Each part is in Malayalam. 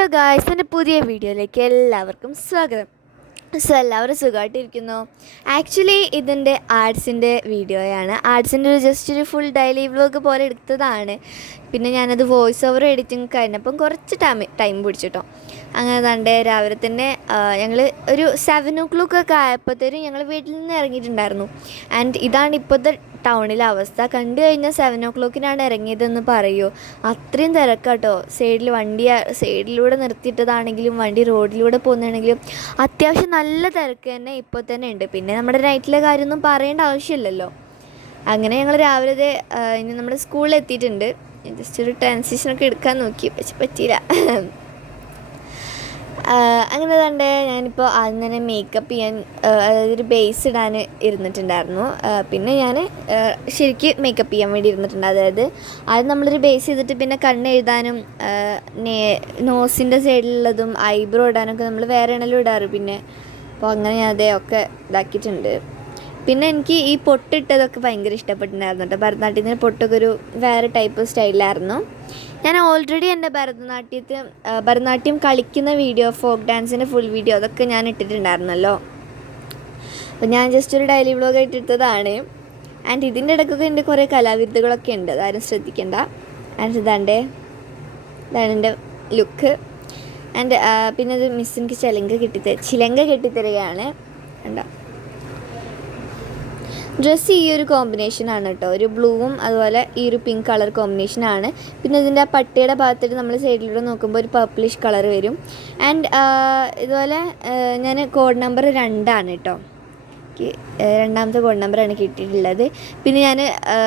ഹലോ ഗായ്സ്, എൻ്റെ പുതിയ വീഡിയോയിലേക്ക് എല്ലാവർക്കും സ്വാഗതം. എല്ലാവരും സുഖമായിട്ടിരിക്കുന്നു. ആക്ച്വലി ഇതിൻ്റെ ആർട്സിൻ്റെ വീഡിയോയാണ്. ആർട്സിൻ്റെ ഒരു ഫുൾ ഡെയിലി വ്ലോഗ് പോലെ എടുത്തതാണ്. പിന്നെ ഞാനത് വോയിസ് ഓവർ എഡിറ്റിംഗ് കഴിഞ്ഞപ്പം കുറച്ച് ടൈം പിടിച്ചിട്ടോ. അങ്ങനെ തന്നെ രാവിലെ തന്നെ ഞങ്ങൾ ഒരു 7 o'clock ആയപ്പോഴത്തേനും ഞങ്ങൾ വീട്ടിൽ നിന്ന് ഇറങ്ങിയിട്ടുണ്ടായിരുന്നു. ആൻഡ് ഇതാണ് ഇപ്പോഴത്തെ ടൗണിലെ അവസ്ഥ. കണ്ടു കഴിഞ്ഞാൽ 7 o'clock ഇറങ്ങിയതെന്ന് പറയുമോ, അത്രയും തിരക്കാട്ടോ. സൈഡിലൂടെ നിർത്തിയിട്ടതാണെങ്കിലും വണ്ടി റോഡിലൂടെ പോകുന്നതാണെങ്കിലും അത്യാവശ്യം നല്ല തിരക്ക് തന്നെ ഇപ്പോൾ തന്നെ ഉണ്ട്. പിന്നെ നമ്മുടെ നൈറ്റിലെ കാര്യമൊന്നും പറയേണ്ട ആവശ്യമില്ലല്ലോ. അങ്ങനെ ഞങ്ങൾ രാവിലെ ഇനി നമ്മുടെ സ്കൂളിൽ എത്തിയിട്ടുണ്ട്. ജസ്റ്റ് ഒരു ട്രാൻസിഷനൊക്കെ എടുക്കാൻ നോക്കി, പക്ഷെ പറ്റിയില്ല. അങ്ങനെ തന്നെ ഞാനിപ്പോൾ ആദ്യം തന്നെ മേക്കപ്പ് ചെയ്യാൻ, അതായത് ഒരു ബേസ് ഇടാൻ ഇരുന്നിട്ടുണ്ടായിരുന്നു. പിന്നെ ഞാൻ ശരിക്കും മേക്കപ്പ് ചെയ്യാൻ വേണ്ടി ഇരുന്നിട്ടുണ്ട്. അതായത് ആദ്യം നമ്മളൊരു ബേസ് ചെയ്തിട്ട് പിന്നെ കണ്ണെഴുതാനും നോസിൻ്റെ സൈഡിലുള്ളതും ഐബ്രോ ഇടാനൊക്കെ നമ്മൾ വേറെ ആണെങ്കിലും ഇടാറ്. പിന്നെ അപ്പോൾ അങ്ങനെ ഞാൻ അതൊക്കെ ഇതാക്കിയിട്ടുണ്ട്. പിന്നെ എനിക്ക് ഈ പൊട്ടിട്ടതൊക്കെ ഭയങ്കര ഇഷ്ടപ്പെട്ടിട്ടുണ്ടായിരുന്നു കേട്ടോ. ഭരതനാട്യത്തിന് പൊട്ടൊക്കെ ഒരു വേറെ ടൈപ്പ് സ്റ്റൈലായിരുന്നു. ഞാൻ ഓൾറെഡി എൻ്റെ ഭരതനാട്യം കളിക്കുന്ന വീഡിയോ, ഫോക്ക് ഡാൻസിൻ്റെ ഫുൾ വീഡിയോ അതൊക്കെ ഞാൻ ഇട്ടിട്ടുണ്ടായിരുന്നല്ലോ. അപ്പോൾ ഞാൻ ജസ്റ്റ് ഒരു ഡെയിലി വ്ലോഗ് ഇട്ടിട്ടതാണ്. ആൻഡ് ഇതിൻ്റെ ഇടയ്ക്കൊക്കെ എൻ്റെ കുറേ കലാവിരുദ്ധകളൊക്കെ ഉണ്ട്, അതാരും ശ്രദ്ധിക്കേണ്ട. ആൻഡ് ഇതാണ് എൻ്റെ ലുക്ക്. ആൻഡ് പിന്നെ ഇത് മിസ് എനിക്ക് ചിലങ്ക കെട്ടിത്തരികയാണ്. കണ്ടോ, ഡ്രസ്സ് ഈ ഒരു കോമ്പിനേഷനാണ് കേട്ടോ. ഒരു ബ്ലൂവും അതുപോലെ ഈ ഒരു പിങ്ക് കളർ കോമ്പിനേഷനാണ്. പിന്നെ ഇതിൻ്റെ ആ പട്ടിയുടെ ഭാഗത്തിട്ട് നമ്മൾ സൈഡിലൂടെ നോക്കുമ്പോൾ ഒരു പർപ്പിളിഷ് കളർ വരും. ആൻഡ് ഇതുപോലെ ഞാൻ കോഡ് നമ്പർ 2 ആണ് കേട്ടോ. രണ്ടാമത്തെ കോഡ് നമ്പറാണ് കിട്ടിയിട്ടുള്ളത്. പിന്നെ ഞാൻ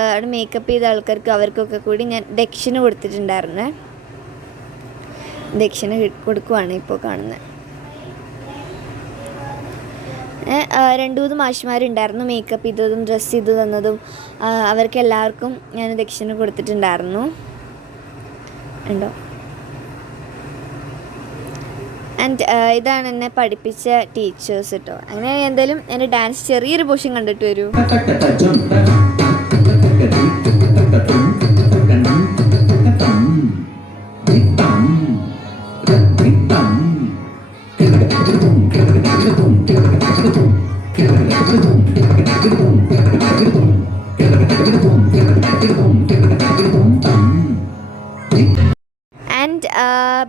അവിടെ മേക്കപ്പ് ചെയ്ത ആൾക്കാർക്ക് അവർക്കൊക്കെ കൂടി ഞാൻ ദക്ഷിണ കൊടുത്തിട്ടുണ്ടായിരുന്നു. ദക്ഷിണ കൊടുക്കുവാണ് ഇപ്പോൾ കാണുന്നത്. 2-3 മാഷിമാരുണ്ടായിരുന്നു മേക്കപ്പ് ചെയ്തതും ഡ്രസ്സ് ചെയ്ത് തന്നതും. അവർക്ക് എല്ലാവർക്കും ഞാൻ ദക്ഷിണ കൊടുത്തിട്ടുണ്ടായിരുന്നു. ഉണ്ടോ? ആൻഡ് ഇതാണ് എന്നെ പഠിപ്പിച്ച ടീച്ചേഴ്സ് കേട്ടോ. അങ്ങനെ എന്തായാലും എൻ്റെ ഡാൻസ് ചെറിയൊരു പോഷൻ കണ്ടിട്ട് വരൂ. ആൻഡ്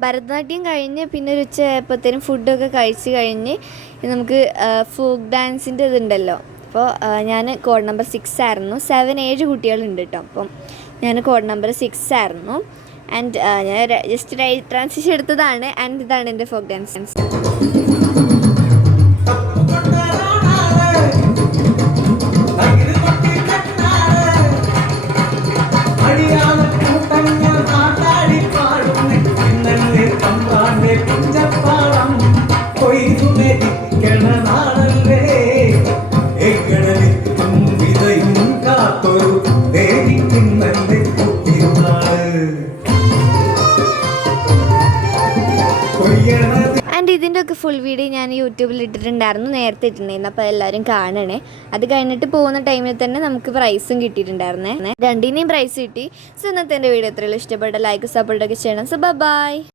ഭരതനാട്യം കഴിഞ്ഞ് പിന്നെ ഒരു ഉച്ചയായപ്പോഴത്തേനും ഫുഡൊക്കെ കഴിച്ച് കഴിഞ്ഞ് നമുക്ക് ഫോക്ക് ഡാൻസിൻ്റെ ഇതുണ്ടല്ലോ. അപ്പോൾ ഞാൻ കോഡ് നമ്പർ 6 ആയിരുന്നു. 7 കുട്ടികളുണ്ട് കേട്ടോ. അപ്പം ഞാൻ കോഡ് നമ്പർ 6 ആയിരുന്നു. ആൻഡ് ഞാൻ ജസ്റ്റ് ട്രാൻസിഷൻ എടുത്തതാണ്. ആൻഡ് ഇതാണ് എൻ്റെ ഫോക്ക് ഡാൻസ്. ആൻഡ് ഇതിൻ്റെ ഒക്കെ ഫുൾ വീഡിയോ ഞാൻ യൂട്യൂബിൽ ഇട്ടിട്ടുണ്ടായിരുന്നു, നേരത്തെ ഇട്ടിട്ടുണ്ടായിരുന്നു. അപ്പോൾ എല്ലാവരും കാണണേ. അത് കഴിഞ്ഞിട്ട് പോകുന്ന ടൈമിൽ തന്നെ നമുക്ക് പ്രൈസും കിട്ടിയിട്ടുണ്ടായിരുന്നേ. 2നെയും പ്രൈസ് കിട്ടി. സോ ഇന്നത്തെ എൻ്റെ വീഡിയോ എത്രയും ഇഷ്ടപ്പെട്ട ലൈക്ക് സപ്പോർട്ടൊക്കെ ചെയ്യണം. So by.